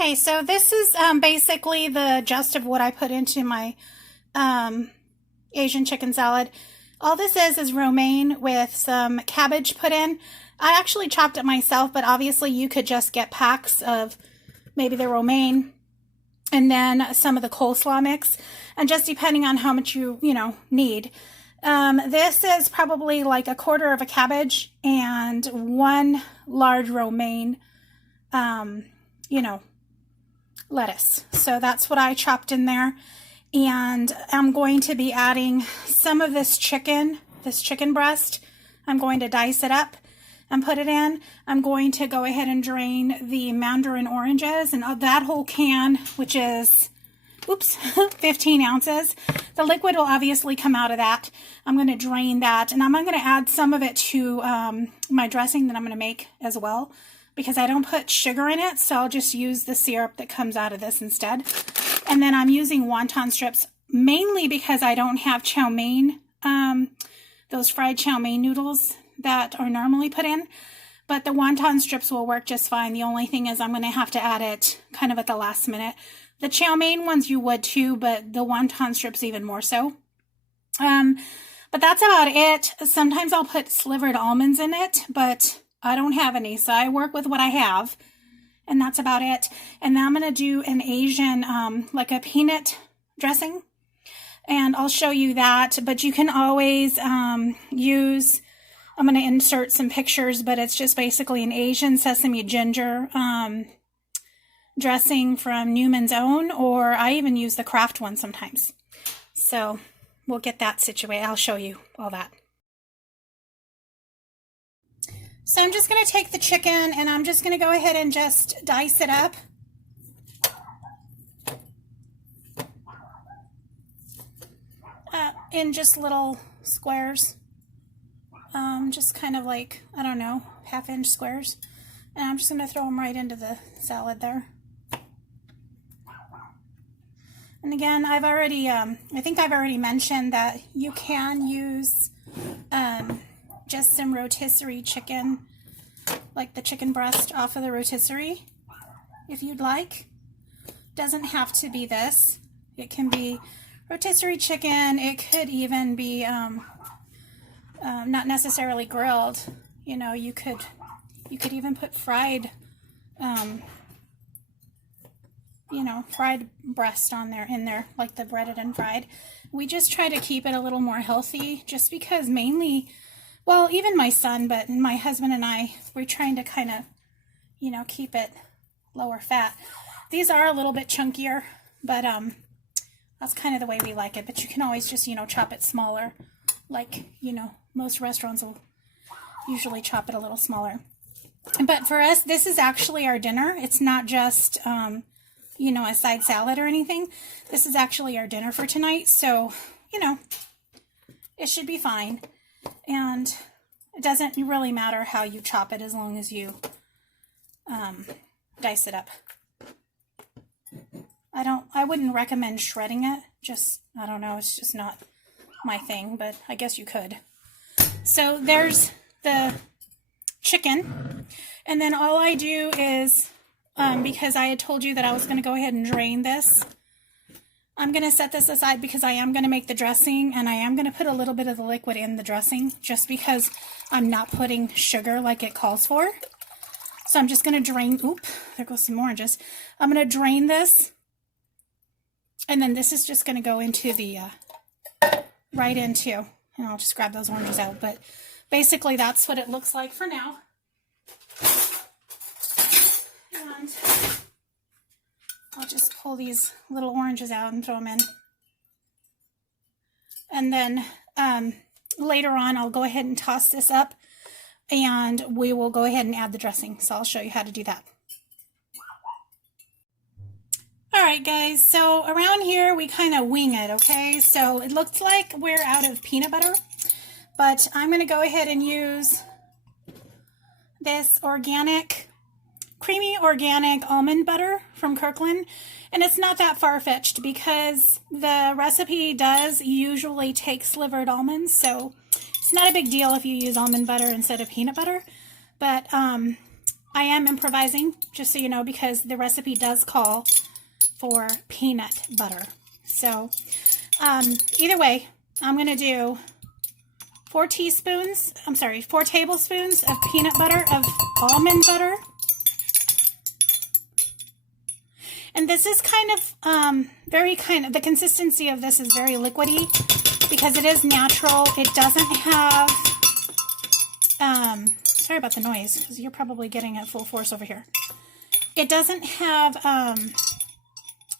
Okay, so this is basically the gist of what I put into my Asian chicken salad. All this is romaine with some cabbage put in. I actually chopped it myself, but obviously you could just get packs of maybe the romaine and then some of the coleslaw mix, and just depending on how much you need. This is probably like a quarter of a cabbage and one large romaine, lettuce. So that's what I chopped in there. And I'm going to be adding some of this chicken breast. I'm going to dice it up and put it in. I'm going to go ahead and drain the mandarin oranges and that whole can, which is, 15 ounces. The liquid will obviously come out of that. I'm going to drain that, and I'm going to add some of it to my dressing that I'm going to make as well, because I don't put sugar in it, so I'll just use the syrup that comes out of this instead. And then I'm using wonton strips mainly because I don't have chow mein, those fried chow mein noodles that are normally put in, but the wonton strips will work just fine. The only thing is I'm going to have to add it kind of at the last minute. The chow mein ones you would too, but the wonton strips even more so. But that's about it. Sometimes I'll put slivered almonds in it, but I don't have any, so I work with what I have, and that's about it. And now I'm going to do an Asian, like a peanut dressing, and I'll show you that, but you can always use, I'm going to insert some pictures, but it's just basically an Asian sesame ginger dressing from Newman's Own, or I even use the Kraft one sometimes. So we'll get that situated. I'll show you all that. So I'm just going to take the chicken and I'm just going to go ahead and just dice it up. In just little squares. Just kind of like, I don't know, half-inch squares. And I'm just going to throw them right into the salad there. And again, I've already, I think I've already mentioned that you can use just some rotisserie chicken, like the chicken breast off of the rotisserie, if you'd like. Doesn't have to be this. It can be rotisserie chicken. It could even be not necessarily grilled. You could even put fried, fried breast on there, in there, like the breaded and fried. We just try to keep it a little more healthy, just because mainly, well, even my son, but my husband and I, we're trying to kind of, keep it lower fat. These are a little bit chunkier, but that's kind of the way we like it. But you can always just, chop it smaller, like, most restaurants will usually chop it a little smaller. But for us, this is actually our dinner. It's not just, a side salad or anything. This is actually our dinner for tonight. So, it should be fine. And it doesn't really matter how you chop it as long as you dice it up. I wouldn't recommend shredding it. Just, I don't know, it's just not my thing, but I guess you could. So there's the chicken. And then all I do is, because I had told you that I was going to go ahead and drain this, I'm going to set this aside because I am going to make the dressing, and I am going to put a little bit of the liquid in the dressing just because I'm not putting sugar like it calls for. So I'm just going to drain, there goes some oranges. I'm going to drain this, and then this is just going to go into the, right into, and I'll just grab those oranges out, but basically that's what it looks like for now. And I'll just pull these little oranges out and throw them in. And then later on, I'll go ahead and toss this up, and we will go ahead and add the dressing. So I'll show you how to do that. All right, guys, so around here, we kind of wing it, okay? So it looks like we're out of peanut butter, but I'm going to go ahead and use this creamy organic almond butter from Kirkland. And it's not that far-fetched because the recipe does usually take slivered almonds, so it's not a big deal if you use almond butter instead of peanut butter. But I am improvising, just so you know, because the recipe does call for peanut butter. So either way, I'm going to do 4 tablespoons of peanut butter, of almond butter. And this is kind of, the consistency of this is very liquidy because it is natural. It doesn't have, sorry about the noise because you're probably getting it full force over here. It doesn't have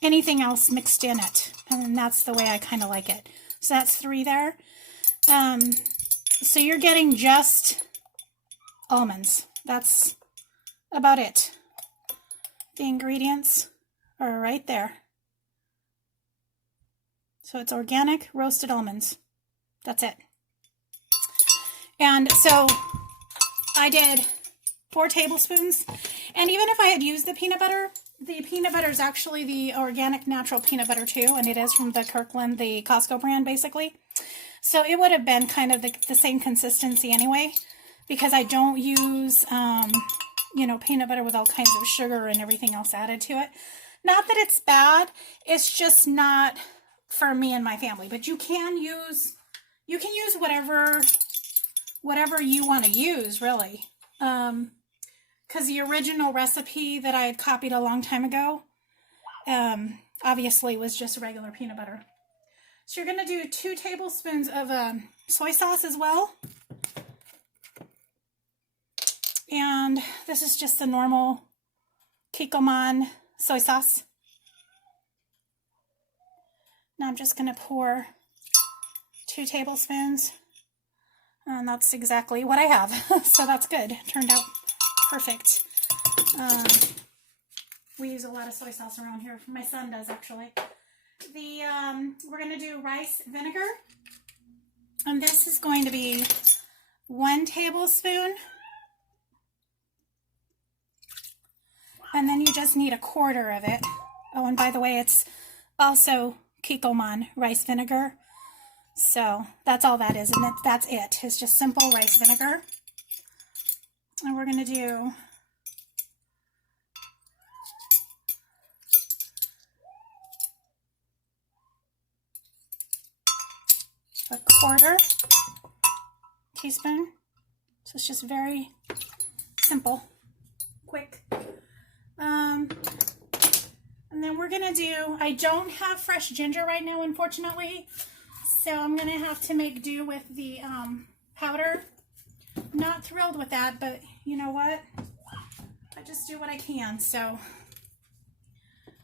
anything else mixed in it. And that's the way I kind of like it. So that's 3 there. So you're getting just almonds. That's about it. The ingredients are right there. So it's organic roasted almonds. That's it. And so I did 4 tablespoons. And even if I had used the peanut butter is actually the organic natural peanut butter too. And it is from the Kirkland, the Costco brand, basically. So it would have been kind of the same consistency anyway, because I don't use, peanut butter with all kinds of sugar and everything else added to it. Not that it's bad, it's just not for me and my family. But you can use whatever you want to use, really. Because the original recipe that I had copied a long time ago, obviously was just regular peanut butter. So you're going to do 2 tablespoons of soy sauce as well. And this is just the normal Kikkoman soy sauce. Now I'm just going to pour 2 tablespoons. And that's exactly what I have. So that's good. Turned out perfect. We use a lot of soy sauce around here. My son does, actually. We're going to do rice vinegar. And this is going to be 1 tablespoon. And then you just need 1/4 of it. Oh, and by the way, it's also Kikkoman rice vinegar. So that's all that is, and that's it. It's just simple rice vinegar. And we're going to do a 1/4 teaspoon. So it's just very simple, quick. And then we're going to do, I don't have fresh ginger right now, unfortunately. So I'm going to have to make do with the powder. Not thrilled with that, but you know what? I just do what I can. So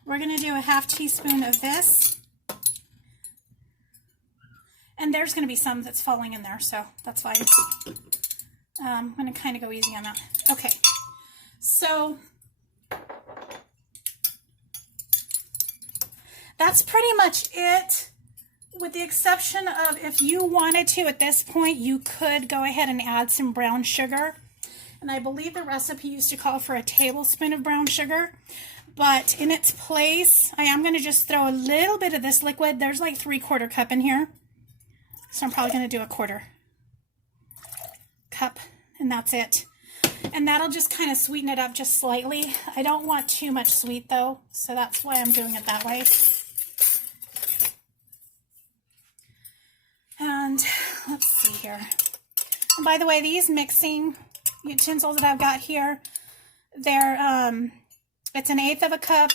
we're going to do a 1/2 teaspoon of this. And there's going to be some that's falling in there, so that's fine. I'm going to kind of go easy on that. Okay, so that's pretty much it, with the exception of if you wanted to at this point, you could go ahead and add some brown sugar. And I believe the recipe used to call for 1 tablespoon of brown sugar. But in its place, I am going to just throw a little bit of this liquid. There's like 3/4 cup in here. So I'm probably going to do 1/4 cup, and that's it. And that'll just kind of sweeten it up just slightly. I don't want too much sweet though, so that's why I'm doing it that way. And let's see here. And by the way, these mixing utensils that I've got here, they're it's 1/8 cup,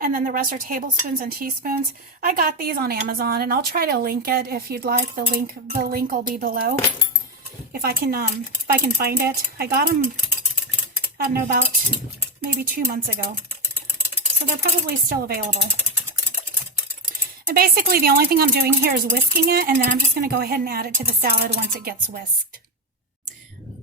and then the rest are tablespoons and teaspoons. I got these on Amazon, and I'll try to link it if you'd like. The link will be below if I can find it. I got them, I don't know, about maybe 2 months ago, so they're probably still available. And basically the only thing I'm doing here is whisking it, and then I'm just going to go ahead and add it to the salad once it gets whisked.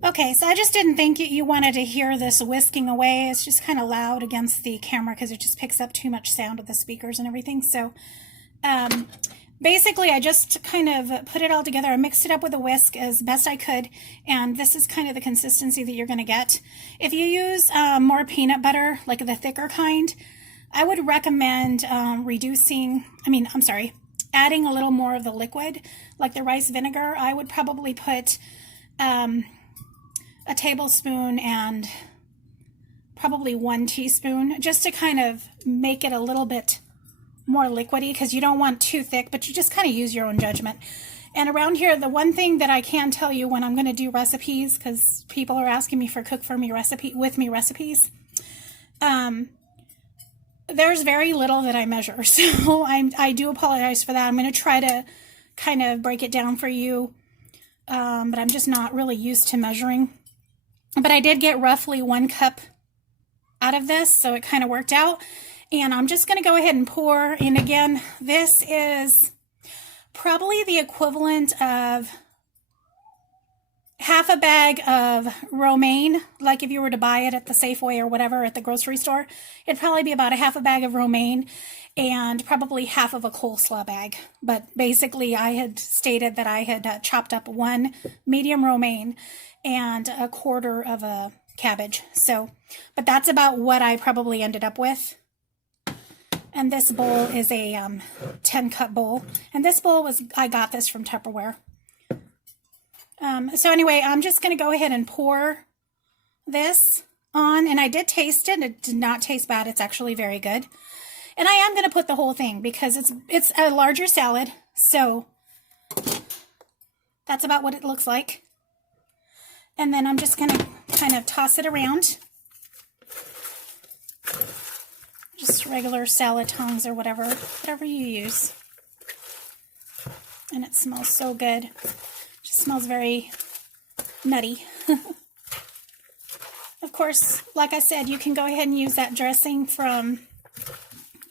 Okay, so I just didn't think you wanted to hear this whisking away. It's just kind of loud against the camera because it just picks up too much sound with the speakers and everything. So basically I just kind of put it all together. I mixed it up with a whisk as best I could, and this is kind of the consistency that you're going to get. If you use more peanut butter, like the thicker kind, I would recommend adding a little more of the liquid, like the rice vinegar. I would probably put 1 tablespoon and probably 1 teaspoon, just to kind of make it a little bit more liquidy, because you don't want too thick, but you just kind of use your own judgment. And around here, the one thing that I can tell you when I'm going to do recipes, because people are asking me for recipes, there's very little that I measure. So I do apologize for that. I'm going to try to kind of break it down for you, but I'm just not really used to measuring. But I did get roughly 1 cup out of this, so it kind of worked out. And I'm just going to go ahead and pour. And again, this is probably the equivalent of half a bag of romaine. Like if you were to buy it at the Safeway or whatever at the grocery store, it'd probably be about a half a bag of romaine and probably half of a coleslaw bag. But basically I had stated that I had chopped up 1 medium romaine and a quarter of a cabbage. So, but that's about what I probably ended up with. And this bowl is a 10-cup bowl. And this bowl I got this from Tupperware. So anyway, I'm just going to go ahead and pour this on. And I did taste it. It did not taste bad. It's actually very good. And I am going to put the whole thing because it's a larger salad. So that's about what it looks like. And then I'm just going to kind of toss it around. Just regular salad tongs or whatever you use. And it smells so good. It just smells very nutty. Of course, like I said, you can go ahead and use that dressing from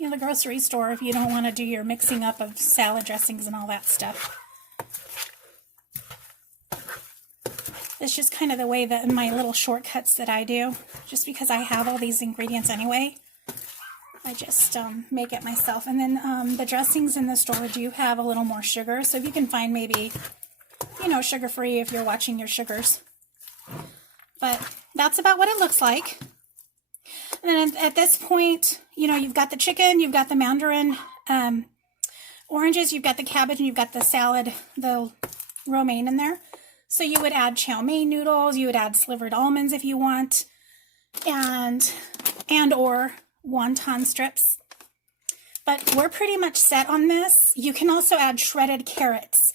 the grocery store if you don't want to do your mixing up of salad dressings and all that stuff. It's just kind of the way that my little shortcuts that I do, just because I have all these ingredients anyway. I just make it myself. And then the dressings in the store do have a little more sugar. So if you can find maybe, sugar-free if you're watching your sugars. But that's about what it looks like. And then at this point, you've got the chicken, you've got the mandarin oranges, you've got the cabbage, and you've got the salad, the romaine in there. So you would add chow mein noodles, you would add slivered almonds if you want, and or wonton strips. But we're pretty much set on this. You can also add shredded carrots.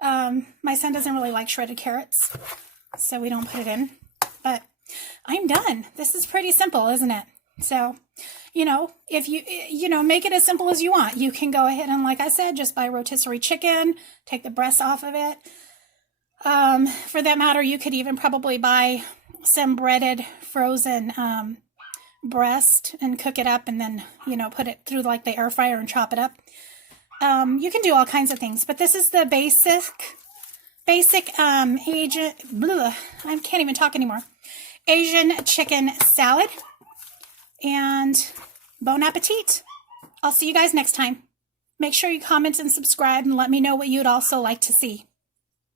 My son doesn't really like shredded carrots, so we don't put it in. But I'm done. This is pretty simple, isn't it? So, if you, make it as simple as you want. You can go ahead and, like I said, just buy rotisserie chicken, take the breast off of it. For that matter, you could even probably buy some breaded frozen breast and cook it up and then, put it through like the air fryer and chop it up. You can do all kinds of things, but this is the basic I can't even talk anymore. Asian chicken salad. And bon appetit. I'll see you guys next time. Make sure you comment and subscribe and let me know what you'd also like to see.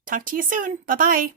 Talk to you soon. Bye-bye.